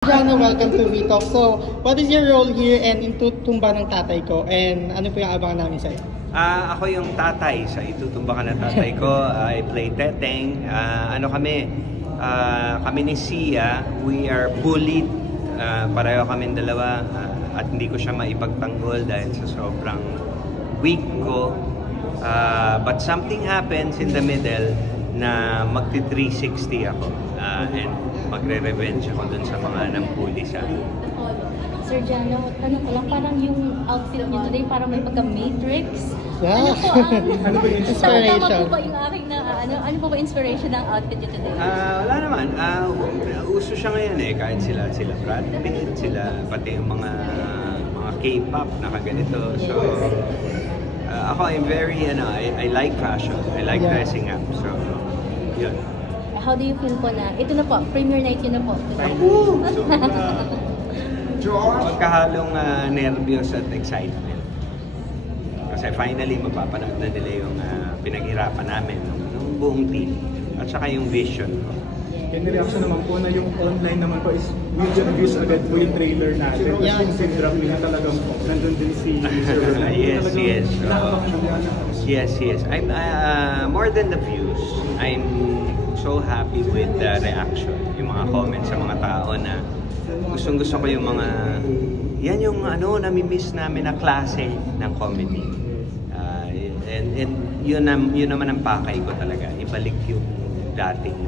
Jana, welcome to VTalk. So, what is your role here and in Tumba ng Tatay Ko? And ano po yung abangan namin sa'yo? Ako yung tatay sa Itutumba Ka ng Tatay Ko. I play Teteng. Kami ni Sia, we are bullied. Pareho kaming dalawa at hindi ko siya maipagtanggol dahil sa sobrang weak ko. But something happens in the middle na magti-360 ako and magre-revenge ako dun sa mga nampuli sa akin. Sir Jano, tanong ko lang, parang yung outfit niyo today parang may pagka-Matrix. Yeah. Ano po ang inspiration? Tama po ba yung aking ano po ba inspiration ng outfit niyo today? Wala naman. Uso siya ngayon kahit sila Brad Pitt, sila pati yung mga K-pop na kaganito. So ako I'm very I like fashion. I like dressing up. So yun. How do you feel po na ito na po, premiere night yun na po today? Magkahalong nervyos at excitement. Kasi finally mapapanood na nila yung pinaghirapan namin ng buong team at saka yung vision. Yung reaction naman po na yung online naman po is million views agad po yung trailer natin. Yeah. Yung feedback na talagang po. Nandun din si Mr. Yes. I'm more than the views. I'm so happy with the reaction. Yung mga comments sa mga tao na gustong-gusto ko yung mga yan yung nami-miss namin na klase ng comedy. And yun naman ang pakay ko talaga. Ibalik yung dating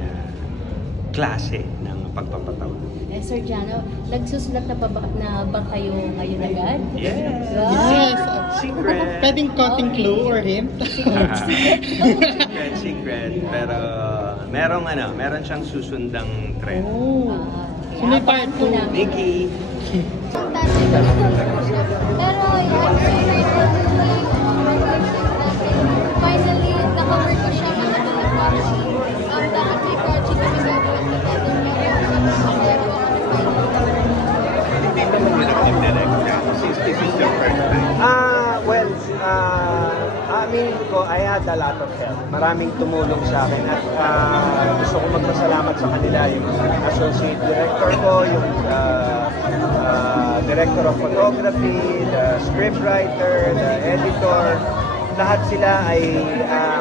klase ng pagpapatawa. Sir Jano, nagsusulat na ba kayo ngayon agad? Yes. Yes. Secret. Pwedeng konting clue or hint? Secret. Pero meron siyang susundang trend. Oh. So may part 2. Nikki. Pero finally, na-cover ko siya mga project. Dapat may project kami gagawin together. Hindi mo mag-active director. This is your first time. Aminin ko, I had a lot of help. Maraming tumulong sa akin at gusto ko magpasalamat sa kanila. Yung associate director ko, yung director of photography, the scriptwriter, the editor. Lahat sila ay,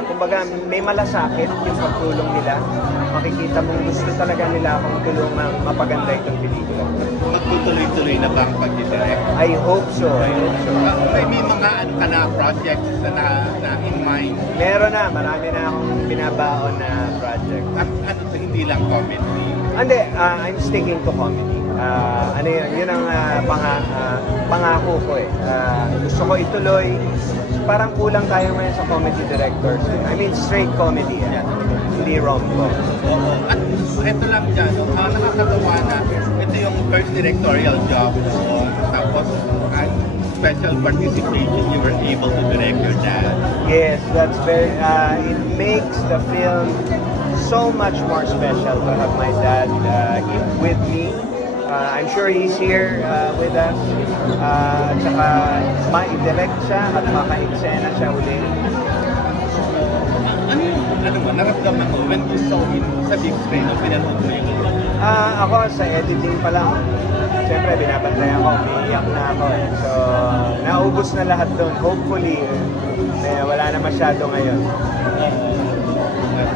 kumbaga, may malasakit yung pagtulong nila. Makikita mong gusto talaga nila akong tulungan mapaganda itong pelikula. Magtutuloy-tuloy na ba ang pag-direct? I hope so. May mga projects na in mind? Meron na, marami na akong binabaon na project. Hindi lang comedy? Hindi, I'm sticking to comedy. Yun ang pangako ko . Gusto ko ituloy. Parang kulang tayo ngayon sa comedy directors. I mean, straight comedy. Hindi rom-com. Oo. At ito lang dyan, nakakatawa na ito yung first directorial job mo. Tapos, special participation, you were able to direct your dad. Yes, that's very, it makes the film so much more special to have my dad with me. I'm sure he's here with us. Tsaka ma-direct siya at maka-eksena siya uli. Ano mo, naramdaman mo when you saw him sa big screen o pinanood mo yun? Ako sa editing pa lang. Siyempre, binabantayan ko, umiiyak na ako. So, naubos na lahat doon. Hopefully, wala na masyado ngayon.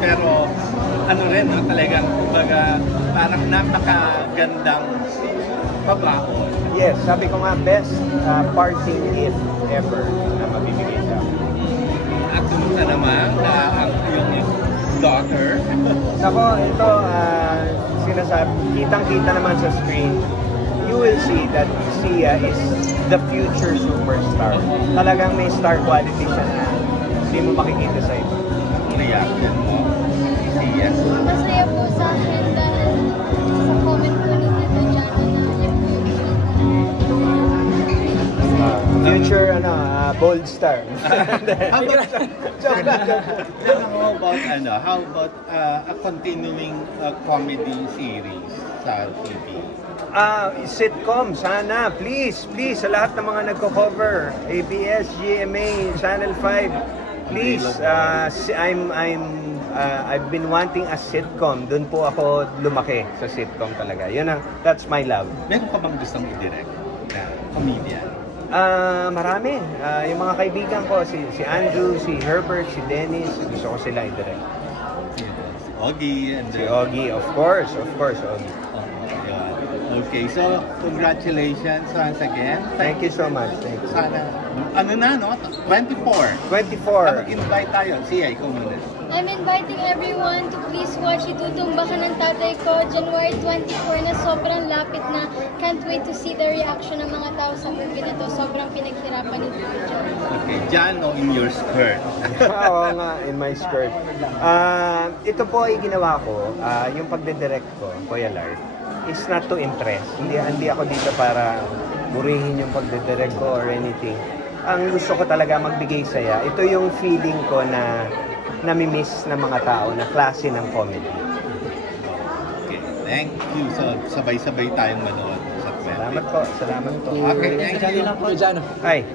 Pero, talagang, kumbaga, parang napakagandang pabaon. Yes, sabi ko nga, best parting gift ever na mabibigay sa akin. At kumusta naman ang iyong daughter? Ako, ito, sinasabi, kitang-kita naman sa screen, you will see that Sia is the future superstar. Talagang may star quality siya na hindi mo makikita sa iba. Reaction mo, Sia? Masaya po sa akin dahil sa comment po ni Tito Jana na Future, bold star. How about a continuing comedy series sa TV? Sitcom, sana, please, sa lahat ng mga nagko-cover, ABS, GMA, Channel 5, please, I'm I've been wanting a sitcom. Doon po ako lumaki sa sitcom talaga. That's my love. Meron ka bang gustong i-direct na comedian? Marami. Yung mga kaibigan ko, si Andrew, si Herbert, si Dennis, gusto ko sila i-direct. Si Ogie and Si Ogie, of course, Ogie. Okay, so congratulations once again. Thank you so much. Thank you. Sana, ano na, no? 24. 24. Invite tayo. Siya, ikaw muna. I'm inviting everyone to please watch Itutumba Ka ng Tatay Ko, January 24 na sobrang lapit na. Can't wait to see the reaction ng mga tao sa movie na to. Sobrang pinaghirapan ni Georgia. Okay, Jano in your skirt. Oo nga, in my skirt. Ito po ay ginawa ko, yung pagdedirect ko, Kuya Lard, is not to impress. Hindi ako dito para purihin yung pagdedirect ko or anything. Ang gusto ko talaga magbigay saya. Ito yung feeling ko na nami-miss ng mga tao na klase ng comedy. Okay, thank you. So, sabay-sabay tayong manood sa 20. Salamat po. Okay, thank you. lang po, Jano. Ay,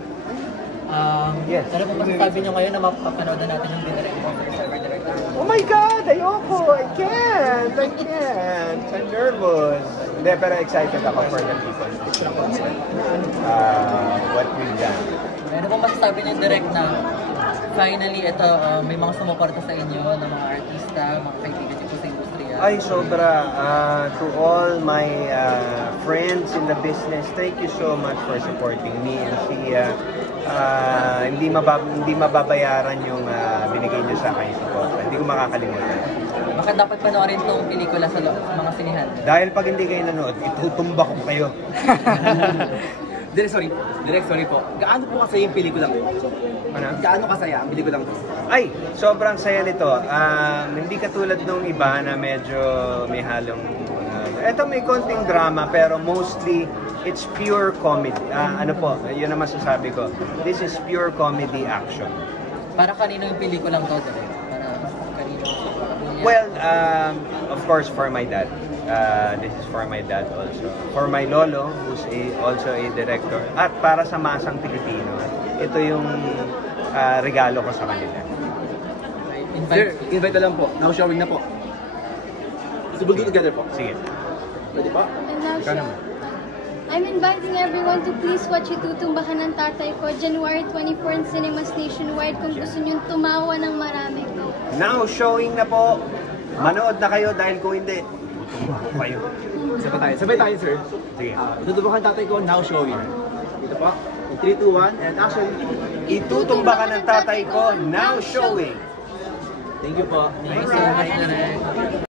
Yes. Ano po masasabi nyo ngayon na mapapanood na natin yung dinirect mo for Server Director? oh my God, ayoko, I can't. I'm nervous. Hindi, pero excited ako for the people. What we've done. Ano po masasabi nyo direct na finally ito may mga sumuporta sa inyo ng mga artista, mga kaibigan nyo po sa industriya? Ay, sobra. To all my friends in the business, thank you so much for supporting me and Sia. Hindi mababayaran yung binigay niyo sa akin support. Hindi ko makakalimutan. Bakit dapat panoorin tong pelikula sa mga sinihan? Dahil pag hindi kayo nanood, itutumba ko kayo. Direct, sorry po. Gaano po kasaya yung pelikulang to? Ano? Gaano kasaya ang pelikulang to? Ay, sobrang saya nito. Hindi katulad nung iba na medyo may halong... eto may konting drama pero mostly it's pure comedy. Ano po, yun ang masasabi ko. This is pure comedy action. Para kanino yung pelikulang to? Direct? Para kanino? Well, of course for my dad. This is for my dad also. For my lolo, who's also a director. At para sa masang Pilipino, ito yung regalo ko sa kanila. Sir, invite na lang po. Now showing na po. So we'll do together po. Sige. Pwede po? And now, Ikaw naman. I'm inviting everyone to please watch Itutumba Ka ng Tatay Ko, January 24 in cinemas nationwide. Kung gusto nyo tumawa ng marami ko. Now showing na po. Manood na kayo dahil kung hindi, tutumba ko kayo. Sabay tayo, sir. Sige. Tutubukan tatay ko, now showing. Dito po. 3, 2, 1, and action. Itutumba Ka ng Tatay Ko, now showing. Thank you po. Thank you so much, direct.